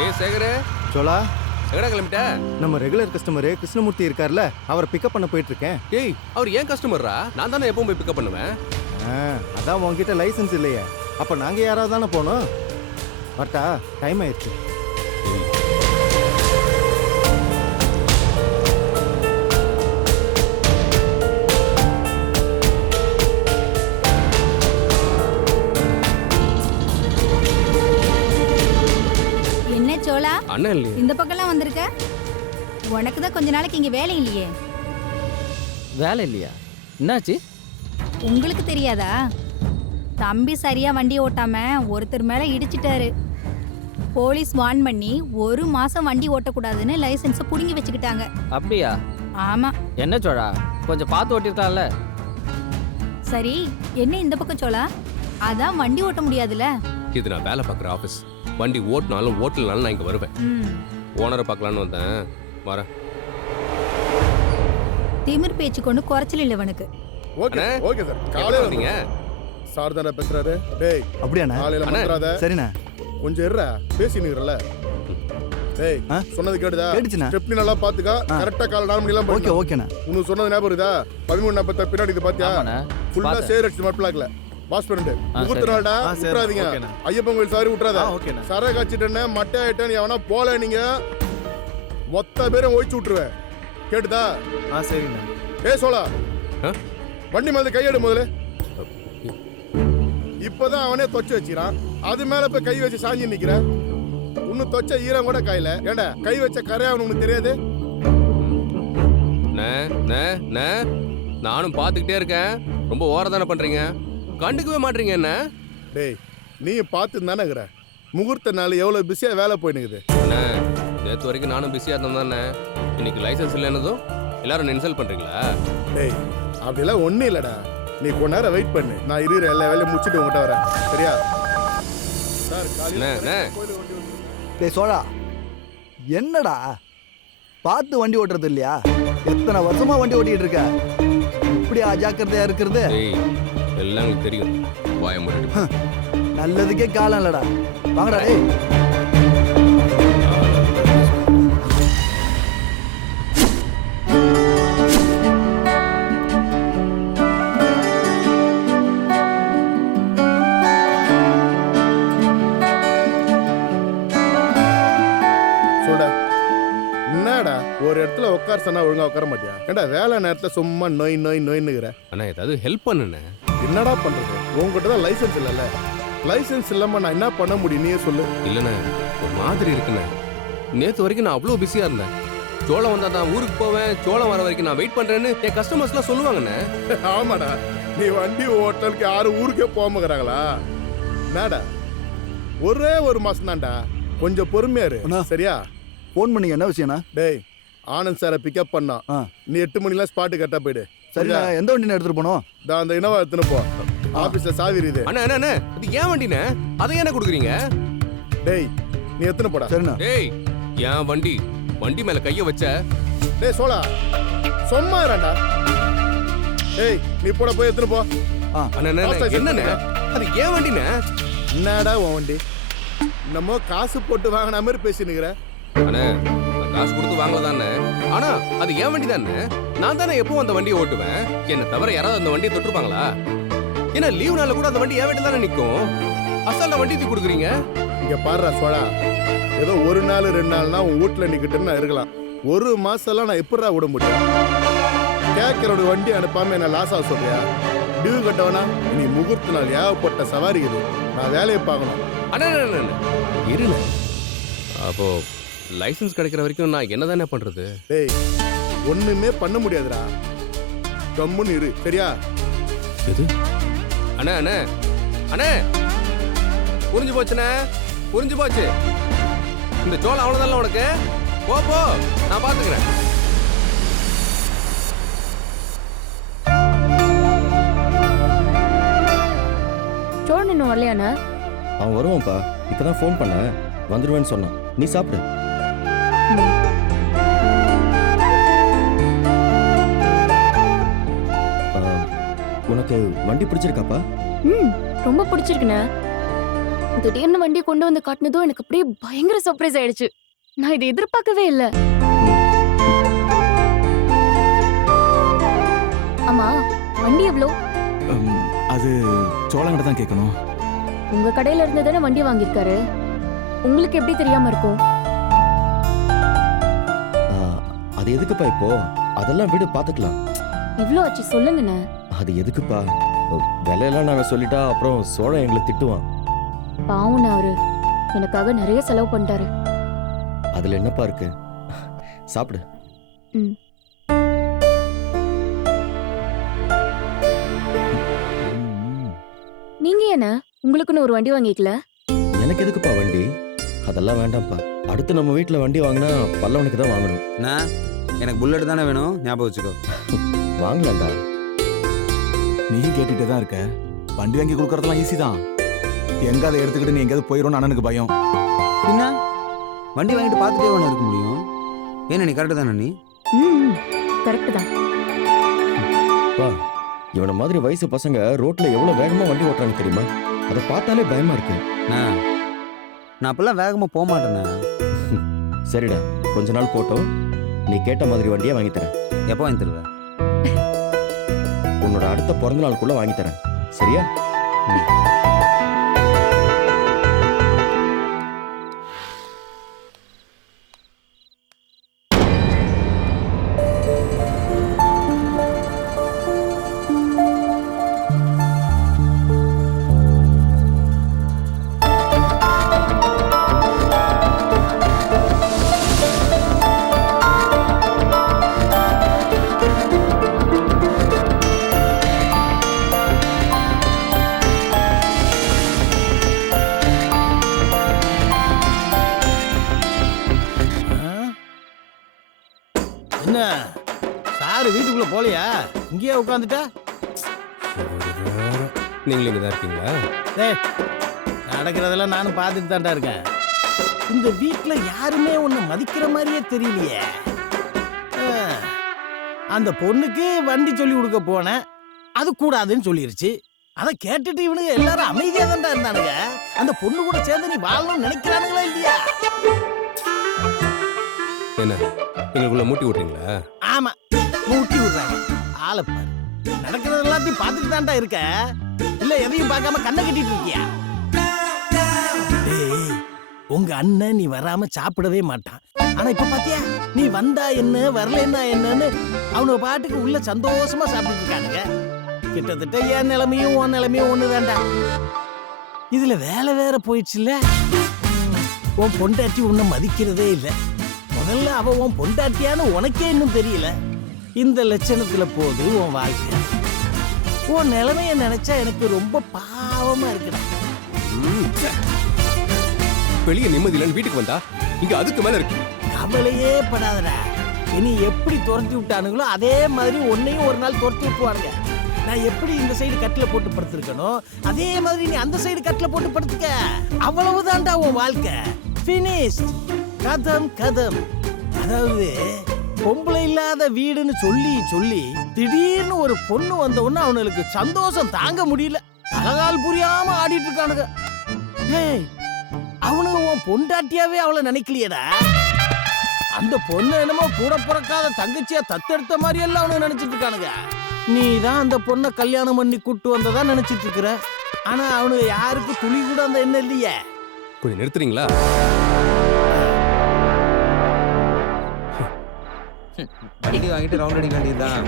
டேய் சேகரே. சோலா எங்கடா கிளம்பிட்ட? நம்ம ரெகுலர் கஸ்டமரு கிருஷ்ணமூர்த்தி இருக்கார்ல அவரை பிக்கப் பண்ண போயிட்டு இருக்கேன் டேய் அவர் ஏன் கஸ்டமர்ரா நான் தானே எப்பவும் போய் பிக்கப் பண்ணுவேன். ஆ, அதான் உன்கிட்ட லைசென்ஸ் இல்லையே. அப்ப நாங்க யாராவது தானே போனோம் வரட்டா டைம் ஆயிடுச்சு. அண்ணன் இல்லையே. இந்த பக்கம்லாம் வந்திருக்க? உனக்கு தான் கொஞ்ச நாளைக்கு இங்க வேலை இல்லையே. வேலை இல்லையா? என்னாச்சு? உங்களுக்கு தெரியாதா? தம்பி சரியா வண்டி ஓட்டாம ஒருத்தர் மேல இடிச்சிட்டாரு. போலீஸ் வார்ன் பண்ணி ஒரு மாசம் வண்டி ஓட்டக்கூடாதுன்னு லைசென்ஸை புடுங்கி வச்சுக்கிட்டாங்க. அப்படியா? ஆமா. என்ன சோழா கொஞ்சம் பார்த்து ஓட்டிருக்கலாம்ல சரி என்ன இந்த பக்கம் சோளா அதான் வண்டி ஓட்ட முடியாதுல இது நான் வேலை பார்க்குற ஆஃபீஸ் வண்டி ஓட்டினாலும் ஓட்டலனாலும் நான் இங்கே வருவேன். ம். ஓனரை பார்க்கலான்னு வந்தேன். வரேன். திமிர் பேச்சு கொண்டு குறைச்சல் இல்லை இவனுக்கு. Okay okay sir. காலையில வந்தீங்க? சார் தானே பேசுறாரு? டேய் அப்படியாண்ணா? காலையில. வந்துடாத சரிண்ணா. கொஞ்சம் இருடா பேசினுக்கிறல. டேய் ஆ? சொன்னது கேட்டுதா? கேட்டுச்சுண்ணா. ஸ்டெப்னி நல்லா பாத்துக்கா. ஆ. கரெக்டா கால நாலு மணி எல்லாம் ஓகே ஓகேண்ணா. உனக்கு சொன்னது ஞாபகம் இருக்குதா? பதிமூணு நாற்பத்த பின்னாடி இது பாத்தியா? ஃபுல்லா. சேர் அடிச்சு மட்டும் பாஸ் பண்ணிட்டு முகூர்த்த. நாள்டா. விட்டுறாதீங்க. ஐயப்பன் கோயில் சாரி விட்டுறாத. சர காய்ச்சிட்டேன்னு மட்டை ஆயிட்டேன்னு எவனா போல நீங்க? மொத்த பேரும் ஒழிச்சு விட்டுருவேன் கேட்டுதா? ஆ சரிண்ணா. ஏ சோலா? வண்டி மேல கையெடு முதல்ல. இப்பதான் அவனே தொச்சு வச்சுக்கிறான். அது மேல போய் கை வச்சு சாஞ்சி நிக்கிற. இன்னும் தொச்ச ஈரம் கூட கையில. ஏண்டா கை வச்ச கரையா உனக்கு தெரியாது? நானும் பார்த்துக்கிட்டே இருக்கேன். ரொம்ப ஓர தானே பண்ணுறீங்க கண்டுக்கவே மாட்டீங்க என்ன? டேய் நீ பார்த்து தானே இருக்கிற? முகூர்த்த நாள் எவ்வளவு பிஸியா வேலை போயினுக்குது அண்ணே நேற்று வரைக்கும் நானும் பிஸியாக இருந்தேன் தானே? இன்னைக்கு லைசன்ஸ் இல்லைன்னதும் எல்லாரும் இன்சல்ட் பண்ணுறீங்களா டேய் அப்படிலாம் ஒண்ணும் இல்லடா. நீ கொஞ்ச நேரம் வெயிட் பண்ணு. நான் இருக்கிற எல்லா வேலையும் முடிச்சுட்டு உங்ககிட்ட வரேன். சரியா? சார் காலையில டேய் சோழா என்னடா? பார்த்து வண்டி ஓட்டுறது இல்லையா? எத்தனை வருஷமா வண்டி ஓட்டிட்டு இருக்க? இப்படி அஜாக்கிரதையா இருக்கிறது? டேய் எல்லாம் எனக்கு தெரியும். வாய முன்னாடி நல்லதுக்கே காலம் இல்லடா. வாங்கடா டேய். சொல்டா என்னடா ஒரு இடத்துல உட்கார சொன்னா ஒழுங்கா உட்கார மாட்டியா? ஏண்டா வேலை நேரத்துல சும்மா நோய் நோய் நோய்னுங்கிற அண்ணா ஏதாவது ஹெல்ப் பண்ணுண்ணே. என்னடா பண்றது? உங்ககிட்ட தான் லைசென்ஸ் இல்லைல்ல. லைசென்ஸ் இல்லாம நான் என்ன பண்ண முடியும்? நீயே சொல்லு. இல்லைண்ணே ஒரு மாதிரி இருக்குண்ணே. நேற்று வரைக்கும் நான் அவ்வளோ பிஸியாக இருந்தேன். சோளம் வந்தால் தான் ஊருக்கு போவேன். சோளம் வர வரைக்கும் நான் வெயிட் பண்ணுறேன்னு என் கஸ்டமர்ஸ்லாம் சொல்லுவாங்கண்ணே. ஆமாடா. நீ வண்டி ஓட்டலுக்கு யாரும் ஊருக்கே போமக்கிறாங்களா என்னடா? ஒரே ஒரு மாசம் தான்டா. கொஞ்சம் பொறுமையா இரு. அண்ணா. சரியா? ஃபோன் பண்ணி என்ன விஷயம்ண்ணா? டேய் ஆனந்த் சாரை பிக்கப் பண்ணான். ஆ. நீ எட்டு மணிலாம் ஸ்பாட்டு கரெக்டா போயிடு. சரிண்ணா எந்த வண்டிண்ணா எடுத்துட்டு போனோம்? தான் அந்த இனவா எடுத்துன்னு போ. ஆபீஸ்ல சாவி இருக்குது. அண்ணா அண்ணா அண்ணா அது ஏன் வண்டிண்ணே? அதை ஏன் கொடுக்குறீங்க? டேய் நீ எத்தனை போடா. சரிண்ணா. டேய் என் வண்டி? வண்டி மேல கைய வச்ச? டேய் சோழா சும்மா இருடா. டேய் நீ போட போய் எடுத்துன்னு போ. ஆ. அண்ணா என்னண்ணே? அது ஏன் வண்டிண்ணே? என்னடா உன் வண்டி? என்னமோ காசு போட்டு வாங்கின மாதிரி பேசினுக்கிற. அண்ணே காசு கொடுத்து வாங்கலதானே ஆனா அது ஏன் வண்டி தானே நான் தானே எப்பவும் அந்த வண்டியை ஓட்டுவேன். என்ன தவிர யாராவது அந்த வண்டியை தொட்டிருப்பாங்களா? ஏன்னா லீவ் நாள்ல கூட அந்த வண்டி என் வீட்டில் தானே நிற்கும் அசால்ட்டா வண்டி தூக்கி கொடுக்குறீங்க? இங்க பாருடா சோழா ஏதோ ஒரு நாள் ரெண்டு நாள்னா உன் வீட்டுல நிக்கிட்டுன்னு நான் இருக்கலாம். ஒரு மாசம்லாம் நான் எப்படிடா விட முடியும்? கேட்கறோட வண்டி அனுப்பாம என்ன லாஸ் ஆக சொல்றியா? டியூ கட்டவனா? நீ முகூர்த்த நாள் ஏகப்பட்ட சவாரி இது. நான் வேலையை பார்க்கணும். அண்ணா. இருண்ணே அப்போ லைசென்ஸ் கிடைக்கிற வரைக்கும் நான் என்ன தானே பண்றது? டேய் ஒண்ணுமே பண்ண முடியாதுடா. கம்முன்னு இரு சரியா? எது? அண்ணா அண்ணா அண்ணே! புரிஞ்சு போச்சுண்ணே புரிஞ்சு போச்சு. இந்த சோளம் அவ்வளோதான் உனக்கு? போ போ நான் பார்த்துக்கிறேன் சோழன் இன்னும் வரலையாண்ணா அவன் வருவான்ப்பா. இப்பதான் ஃபோன் பண்ணேன். வந்துருவேன்னு சொன்னான். நீ சாப்பிடு. வண்டி பிடிச்சிருக்காப்பா? ம் ரொம்ப பிடிச்சிருக்குண்ணே. திடீர்னு வண்டி கொண்டு வந்து காட்டினதும் எனக்கு அப்படியே பயங்கர சர்ப்ரைஸ் ஆயிடுச்சு. நான் இதை எதிர்பார்க்கவே இல்ல. ஆமா வண்டி எவ்வளோ? அது சோளங்கிட்ட தான் கேட்கணும். உங்க கடையில இருந்து தானே வண்டி வாங்கியிருக்காரு? உங்களுக்கு எப்படி தெரியாம இருக்கும்? ஆ, அது எதுக்குப்பா இப்போ? அதெல்லாம் விடு பார்த்துக்கலாம். இவ்ளோ ஆச்சு சொல்லுங்கண்ணே. அது எதுக்குப்பா? விலையெல்லாம் நாங்கள் சொல்லிட்டா அப்புறம் சோழன் எங்களை திட்டுவான். பாவம்ண்ணே அவரு. எனக்காக நிறைய செலவு பண்ணிட்டாரு. அதில் என்னப்பா இருக்கு? சாப்பிடு. ம். நீங்க என்ன? உங்களுக்குன்னு ஒரு வண்டி வாங்கிக்கல? எனக்கு எதுக்குப்பா வண்டி? அதெல்லாம் வேண்டாம்ப்பா. அடுத்து நம்ம வீட்டில் வண்டி வாங்கினா பல்லவனுக்கு தான் வாங்கணும். நான் எனக்கு புல்லட் தானே வேணும். ஞாபகம் வச்சுக்கோ. வாங்கலாம்டா. நீயும் கேட்டுட்டே தான் இருக்க. வண்டி வாங்கி கொடுக்கறதெல்லாம் ஈஸி தான். எங்க அதை எடுத்துக்கிட்டு நீ எங்கேயாவது போயிடும்னு அண்ணனுக்கு பயம். என்ன வண்டி வாங்கிட்டு பார்த்துட்டே ஒன்று இருக்க முடியும். ஏன்னா நீ கரெக்டு தானே நீ ம் கரெக்ட் தான். பா இவன மாதிரி வயசு பசங்க ரோட்ல எவ்வளவு வேகமா வண்டி ஓட்டுறாங்க தெரியுமா? அதை பார்த்தாலே பயமா இருக்கு. நான் நான் அப்பெல்லாம் வேகமாக போக மாட்டேண்ணே. சரிடா கொஞ்ச நாள் போட்டோம். நீ கேட்ட மாதிரி வண்டியை வாங்கி தரேன். எப்போ வாங்கி தருவேன் உன்னோட அடுத்த பிறந்த நாளுக்குள்ள வாங்கி தரேன். சரியா? இங்கேயே உட்காந்துட்டா நீங்களும் இங்கே தான் இருக்கீங்களா நடக்கிறதெல்லாம் நானும் பார்த்துட்டு தான்டா இருக்கேன். இந்த வீட்ல யாருமே உன்னை மதிக்கிற மாதிரியே தெரியலையே. அந்த பொண்ணுக்கு வண்டி சொல்லி கொடுக்க போனேன். அது கூடாதுன்னு சொல்லிருச்சு. அதை கேட்டுட்டு இவனுங்க எல்லாரும் அமைதியா தான்டா இருந்தானுங்க. அந்த பொண்ணு கூட சேர்ந்து நீ வாழணும்னு நினைக்கிறானுங்களா இல்லையா? என்ன எங்களுக்குள்ள மூட்டி விட்றீங்களா? ஆமா மூட்டி விடுறாங்க. ஆளை பாரு. நடக்கிறது எல்லாத்தையும் பார்த்துட்டு தான்டா இருக்க. இல்ல எதையும் பார்க்காம கண்ணை கட்டிட்டு இருக்கியா? டேய், உங்க அண்ணன் நீ வராம சாப்பிடவே மாட்டான். ஆனா இப்ப பாத்தியா? நீ வந்தா என்ன வரலன்னா என்னன்னு அவனுக்கு பாட்டுக்கு உள்ள சந்தோஷமா சாப்பிட்டு இருக்கானுங்க. கிட்டத்தட்ட என் நிலைமையும் உன் நிலைமையும் ஒண்ணுதான்டா. இதுல வேலை வேற போயிடுச்சுல்ல? உன் பொண்டாட்டி உன்னை மதிக்கிறதே இல்லை. முதல்ல அவ உன் பொண்டாட்டியான்னு உனக்கே இன்னும் தெரியல. இந்த லட்சணத்துல போகுது உன் வாழ்க்கை. உன் நிலைமைய நினைச்சா எனக்கு ரொம்ப பாவமா இருக்குடா. வெளியே நிம்மதி இல்லைன்னு வீட்டுக்கு வந்தா இங்க அதுக்கு மேல இருக்கு. கவலையே படாதடா. இனி எப்படி துரத்தி விட்டானுங்களோ அதே மாதிரி உன்னையும் ஒரு நாள் துரத்தி விட்டுவானுங்க நான் எப்படி இந்த சைடு கட்டில போட்டு படுத்திருக்கனோ அதே மாதிரி நீ அந்த சைடு கட்டில போட்டு படுத்துக்க. அவ்வளவுதான்டா உன் வாழ்க்கை. பினிஷ் கதம் கதம். அதாவது பொம்பளை இல்லாத வீடுன்னு சொல்லி சொல்லி திடீர்னு ஒரு பொண்ணு வந்த உடனே அவனுக்கு சந்தோஷம் தாங்க முடியல. அழகால் புரியாம ஆடிட்டு இருக்கானுங்க. ஏய் அவனுங்க உன் பொண்டாட்டியாவே அவளை நினைக்கலையேடா? அந்த பொண்ணு என்னமோ கூட பிறக்காத தங்கச்சியா தத்தெடுத்த மாதிரி எல்லாம் அவனுங்க நினைச்சிட்டு இருக்கானுங்க. நீ தான் அந்த பொண்ணை கல்யாணம் பண்ணி கூட்டு வந்ததா நினைச்சிட்டு இருக்கிற. ஆனா அவனுங்க யாருக்கு துளி கூட அந்த எண்ணம் இல்லையே. கொஞ்சம் நிறுத்துறீங்களா? வண்டி வாங்கிட்டு ரவுண்ட் அடிக்க வேண்டியதுதான்.